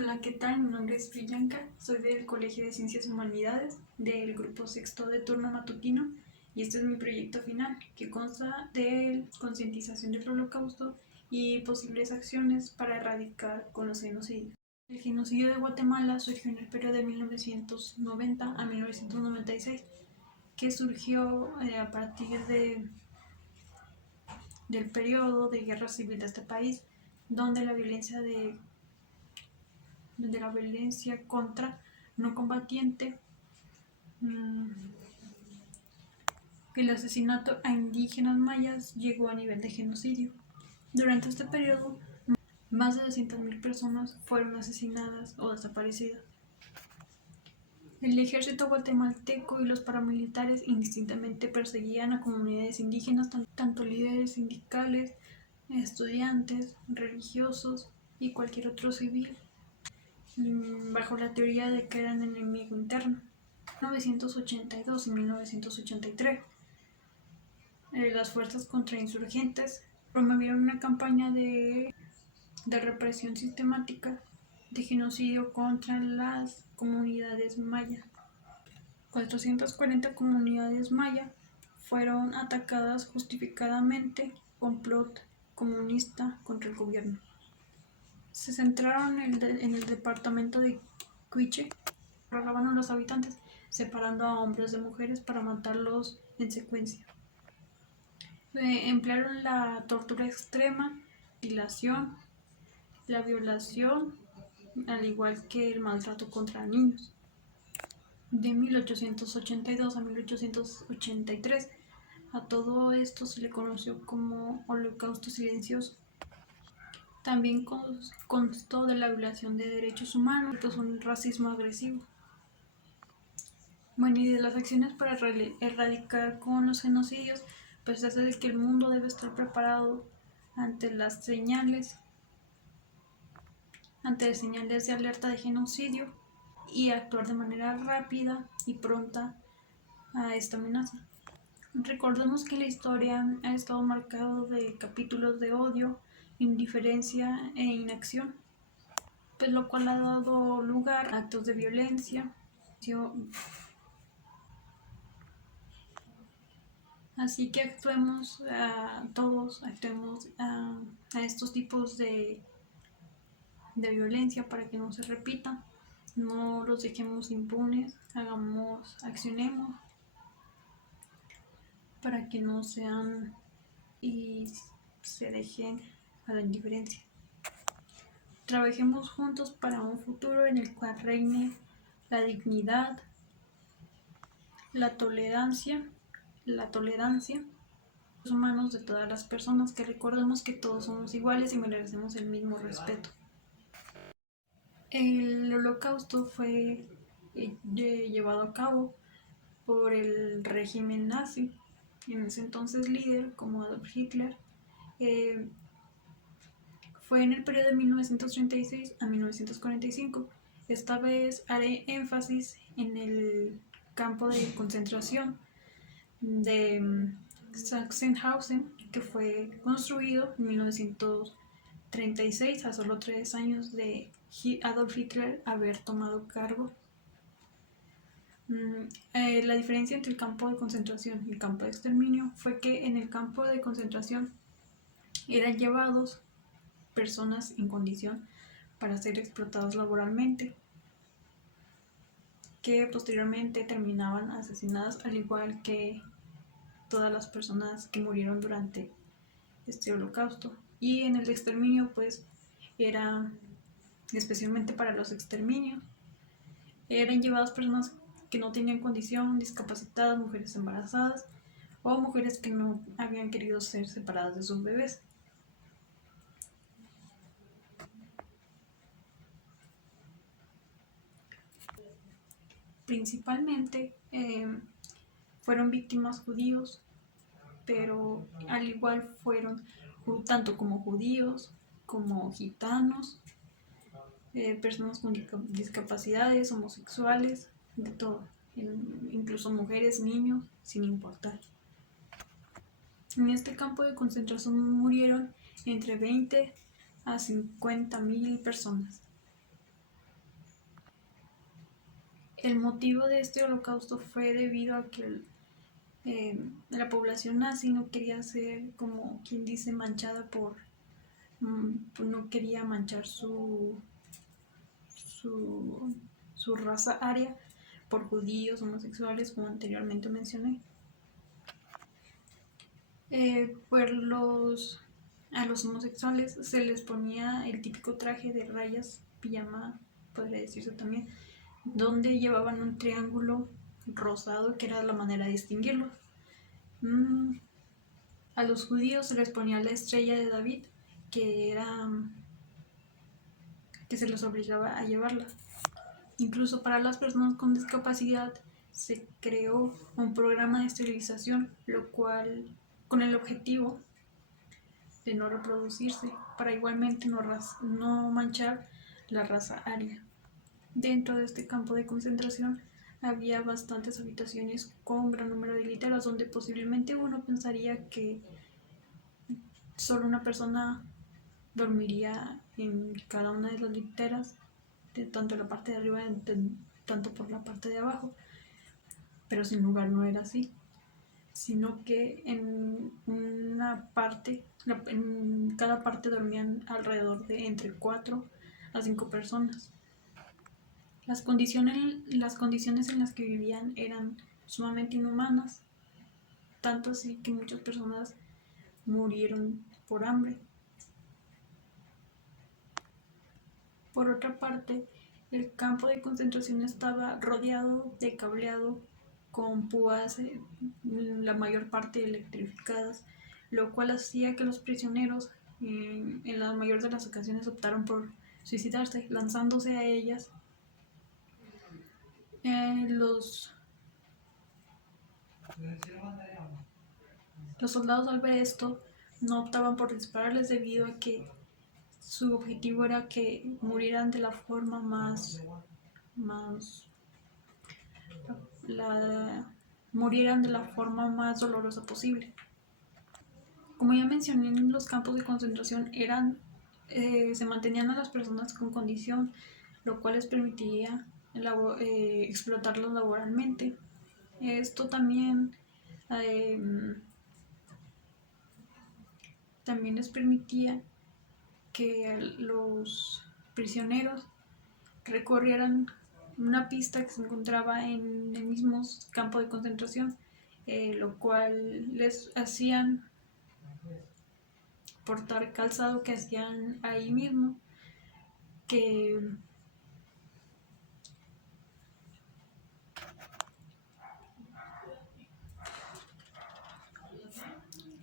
Hola, ¿qué tal? Mi nombre es Priyanka, soy del Colegio de Ciencias Humanidades del grupo sexto de turno matutino y este es mi proyecto final que consta de concientización del Holocausto y posibles acciones para erradicar con los genocidios. El genocidio de Guatemala surgió en el periodo de 1990 a 1996, que surgió a partir del periodo de guerra civil de este país, donde la violencia contra no combatiente, el asesinato a indígenas mayas llegó a nivel de genocidio. Durante este periodo, más de 200.000 personas fueron asesinadas o desaparecidas. El ejército guatemalteco y los paramilitares indistintamente perseguían a comunidades indígenas, tanto líderes sindicales, estudiantes, religiosos y cualquier otro civil, bajo la teoría de que eran enemigo interno. En 1982 y 1983, las fuerzas contrainsurgentes promovieron una campaña de represión sistemática de genocidio contra las comunidades maya. 440 comunidades maya fueron atacadas justificadamente, complot comunista contra el gobierno. Se centraron en el departamento de Quiché, robaban a los habitantes, separando a hombres de mujeres para matarlos en secuencia. Emplearon la tortura extrema, dilación, la violación, al igual que el maltrato contra niños. De 1882 a 1883, a todo esto se le conoció como Holocausto Silencioso. También constó de la violación de derechos humanos, pues un racismo agresivo. Bueno, y de las acciones para erradicar con los genocidios, pues hace de que el mundo debe estar preparado ante las señales de alerta de genocidio y actuar de manera rápida y pronta a esta amenaza. Recordemos que la historia ha estado marcada de capítulos de odio, indiferencia e inacción, pues lo cual ha dado lugar a actos de violencia. Así que actuemos a estos tipos de violencia para que no se repita, no los dejemos impunes, accionemos para que no sean y se dejen a la indiferencia. Trabajemos juntos para un futuro en el cual reine la dignidad, la tolerancia, los humanos de todas las personas, que recordemos que todos somos iguales y merecemos el mismo respeto. El Holocausto fue llevado a cabo por el régimen nazi, en ese entonces líder como Adolf Hitler. Fue en el periodo de 1936 a 1945. Esta vez haré énfasis en el campo de concentración de Sachsenhausen, que fue construido en 1936, a solo 3 años de Adolf Hitler haber tomado cargo. La diferencia entre el campo de concentración y el campo de exterminio fue que en el campo de concentración eran llevados personas en condición para ser explotados laboralmente, que posteriormente terminaban asesinadas, al igual que todas las personas que murieron durante este holocausto. Y en el exterminio, pues, era especialmente para los exterminios, eran llevadas personas que no tenían condición, discapacitadas, mujeres embarazadas o mujeres que no habían querido ser separadas de sus bebés. Principalmente fueron víctimas judíos, pero al igual fueron tanto como judíos, como gitanos, personas con discapacidades, homosexuales, de todo, incluso mujeres, niños, sin importar. En este campo de concentración murieron entre 20 a 50.000 personas. El motivo de este holocausto fue debido a que la población nazi no quería ser, como quien dice, manchada no quería manchar su, su raza aria por judíos, homosexuales, como anteriormente mencioné. A los homosexuales se les ponía el típico traje de rayas, pijama, podría decirse también, donde llevaban un triángulo rosado, que era la manera de distinguirlos. A los judíos se les ponía la estrella de David, que era que se les obligaba a llevarla. Incluso para las personas con discapacidad se creó un programa de esterilización, lo cual con el objetivo de no reproducirse, para igualmente no manchar la raza aria. Dentro de este campo de concentración había bastantes habitaciones con gran número de literas, donde posiblemente uno pensaría que solo una persona dormiría en cada una de las literas, tanto en la parte de arriba tanto por la parte de abajo, pero sin lugar no era así, sino que en cada parte dormían alrededor de entre 4 a 5 personas. Las condiciones en las que vivían eran sumamente inhumanas, tanto así que muchas personas murieron por hambre. Por otra parte, el campo de concentración estaba rodeado de cableado con púas, la mayor parte electrificadas, lo cual hacía que los prisioneros en la mayor de las ocasiones optaron por suicidarse, lanzándose a ellas. Los soldados, al ver esto, no optaban por dispararles debido a que su objetivo era que murieran de la forma murieran de la forma más dolorosa posible. Como ya mencioné, en los campos de concentración se mantenían a las personas con condición, lo cual les permitía explotarlos laboralmente. Esto eh, también les permitía que los prisioneros recorrieran una pista que se encontraba en el mismo campo de concentración, lo cual les hacían portar calzado que hacían ahí mismo, que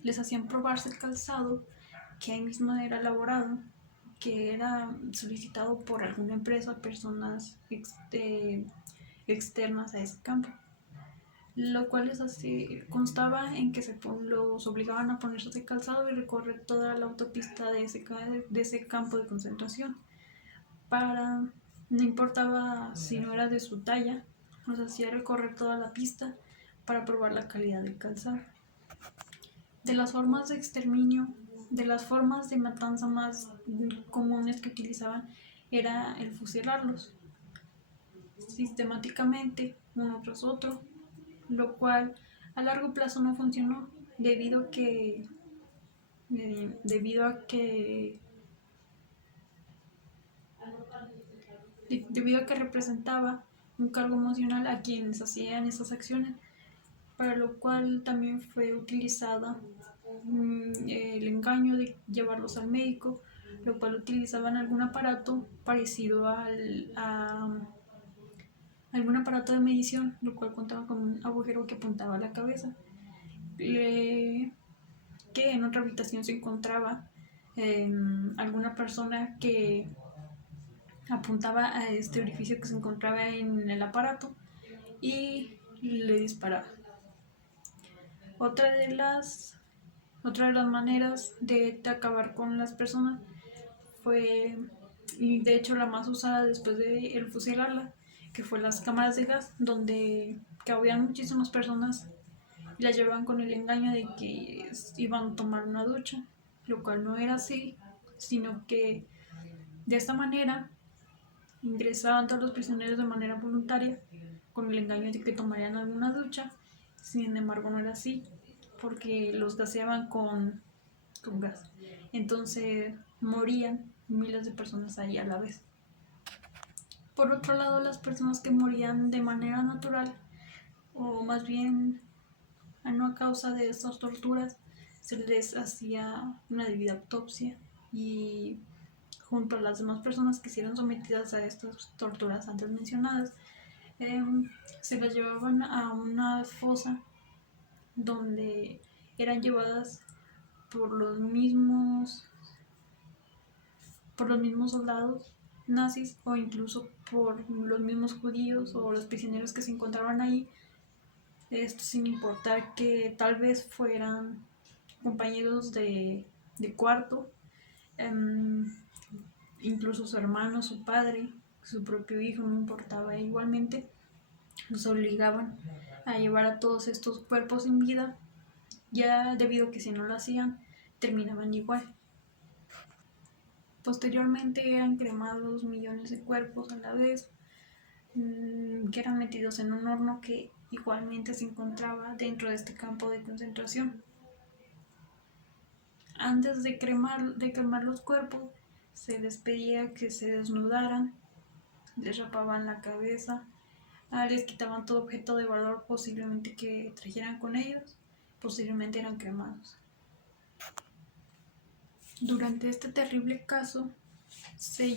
les hacían probarse el calzado que ahí mismo era elaborado, que era solicitado por alguna empresa, personas externas a ese campo, lo cual constaba en que los obligaban a ponerse ese calzado y recorrer toda la autopista de ese campo de concentración. No importaba si no era de su talla, los hacía recorrer toda la pista para probar la calidad del calzado. De las formas de exterminio, de las formas de matanza más comunes que utilizaban era el fusilarlos sistemáticamente uno tras otro, lo cual a largo plazo no funcionó debido a que representaba un cargo emocional a quienes hacían esas acciones, para lo cual también fue utilizada el engaño de llevarlos al médico, lo cual utilizaban algún aparato parecido a algún aparato de medición, lo cual contaba con un agujero que apuntaba a la cabeza, que en otra habitación se encontraba alguna persona que apuntaba a este orificio que se encontraba en el aparato y le disparaba. Otra de las maneras de acabar con las personas fue, y de hecho la más usada después de el fusilarla, que fue las cámaras de gas, donde cabían muchísimas personas y las llevaban con el engaño de que iban a tomar una ducha, lo cual no era así, sino que de esta manera ingresaban todos los prisioneros de manera voluntaria con el engaño de que tomarían alguna ducha. Sin embargo, no era así, porque los gaseaban con gas. Entonces morían miles de personas ahí a la vez. Por otro lado, las personas que morían de manera natural, o más bien no a causa de estas torturas, se les hacía una debida autopsia y junto a las demás personas que hicieron sometidas a estas torturas antes mencionadas, se las llevaban a una fosa donde eran llevadas por los mismos soldados nazis o incluso por los mismos judíos o los prisioneros que se encontraban ahí, esto sin importar que tal vez fueran compañeros de cuarto, incluso su hermano, su padre, su propio hijo, no importaba, igualmente los obligaban a llevar a todos estos cuerpos sin vida, ya debido a que si no lo hacían terminaban igual. Posteriormente eran cremados millones de cuerpos a la vez, que eran metidos en un horno que igualmente se encontraba dentro de este campo de concentración. Antes de quemar los cuerpos, se les pedía que se desnudaran, les rapaban la cabeza, les quitaban todo objeto de valor posiblemente que trajeran con ellos, posiblemente eran cremados. Durante este terrible caso se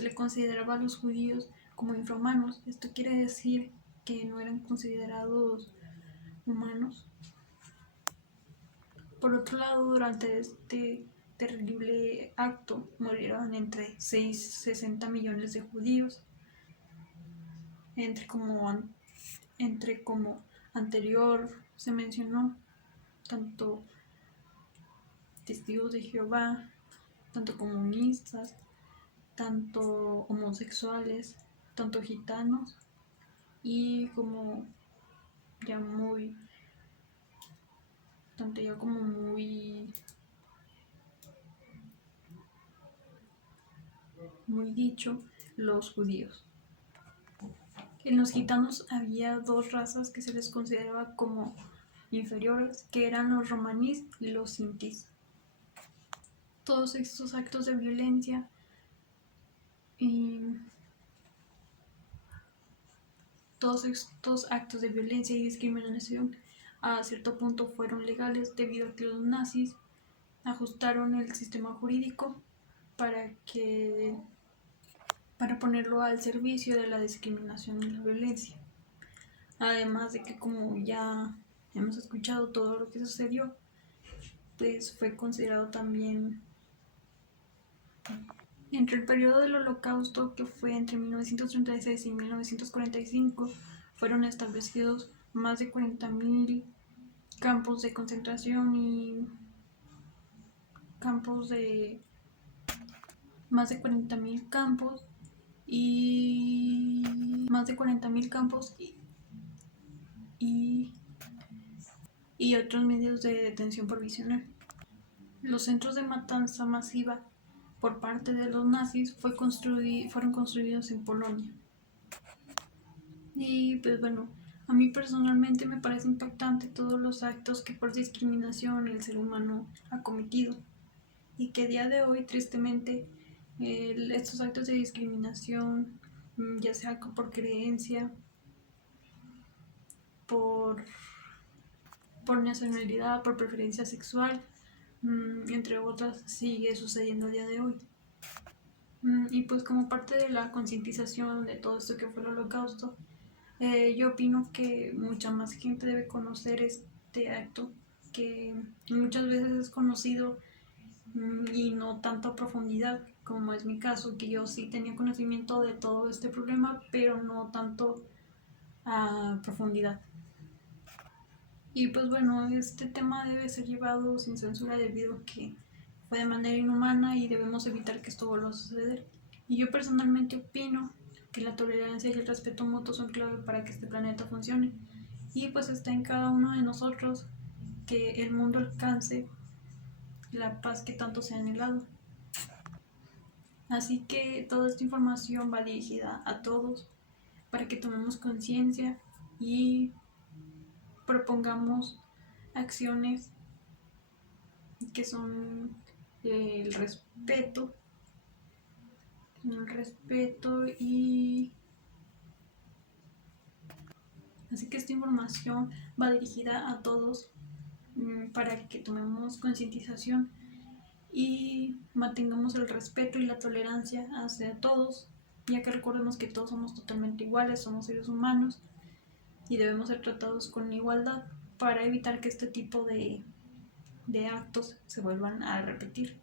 le consideraba a los judíos como infrahumanos. Esto quiere decir que no eran considerados humanos. Por otro lado, durante este terrible acto murieron entre 60 millones de judíos, entre como anterior se mencionó, tanto testigos de Jehová, tanto comunistas, tanto homosexuales, tanto gitanos y como ya muy dicho, los judíos. En los gitanos había dos razas que se les consideraba como inferiores, que eran los romaníes y los sintis. Todos estos actos de violencia y discriminación a cierto punto fueron legales debido a que los nazis ajustaron el sistema jurídico para ponerlo al servicio de la discriminación y la violencia. Además de que, como ya hemos escuchado todo lo que sucedió, pues fue considerado también entre el periodo del Holocausto, que fue entre 1936 y 1945, fueron establecidos más de 40.000 campos de concentración y más de 40.000 campos y otros medios de detención provisional. Los centros de matanza masiva por parte de los nazis fueron construidos en Polonia. Y pues bueno, a mí personalmente me parece impactante todos los actos que por discriminación el ser humano ha cometido y que a día de hoy, tristemente, estos actos de discriminación, ya sea por creencia, por nacionalidad, por preferencia sexual, entre otras, sigue sucediendo a día de hoy. Y pues como parte de la concientización de todo esto que fue el Holocausto, yo opino que mucha más gente debe conocer este acto, que muchas veces es conocido y no tanto a profundidad, como es mi caso, que yo sí tenía conocimiento de todo este problema, pero no tanto a profundidad. Y pues bueno, este tema debe ser llevado sin censura debido a que fue de manera inhumana y debemos evitar que esto vuelva a suceder. Y yo personalmente opino que la tolerancia y el respeto mutuo son clave para que este planeta funcione. Y pues está en cada uno de nosotros que el mundo alcance la paz que tanto se ha anhelado. Así que toda esta información va dirigida a todos para que tomemos conciencia y propongamos acciones que son el respeto y así que esta información va dirigida a todos para que tomemos concientización y mantengamos el respeto y la tolerancia hacia todos, ya que recordemos que todos somos totalmente iguales, somos seres humanos y debemos ser tratados con igualdad para evitar que este tipo de actos se vuelvan a repetir.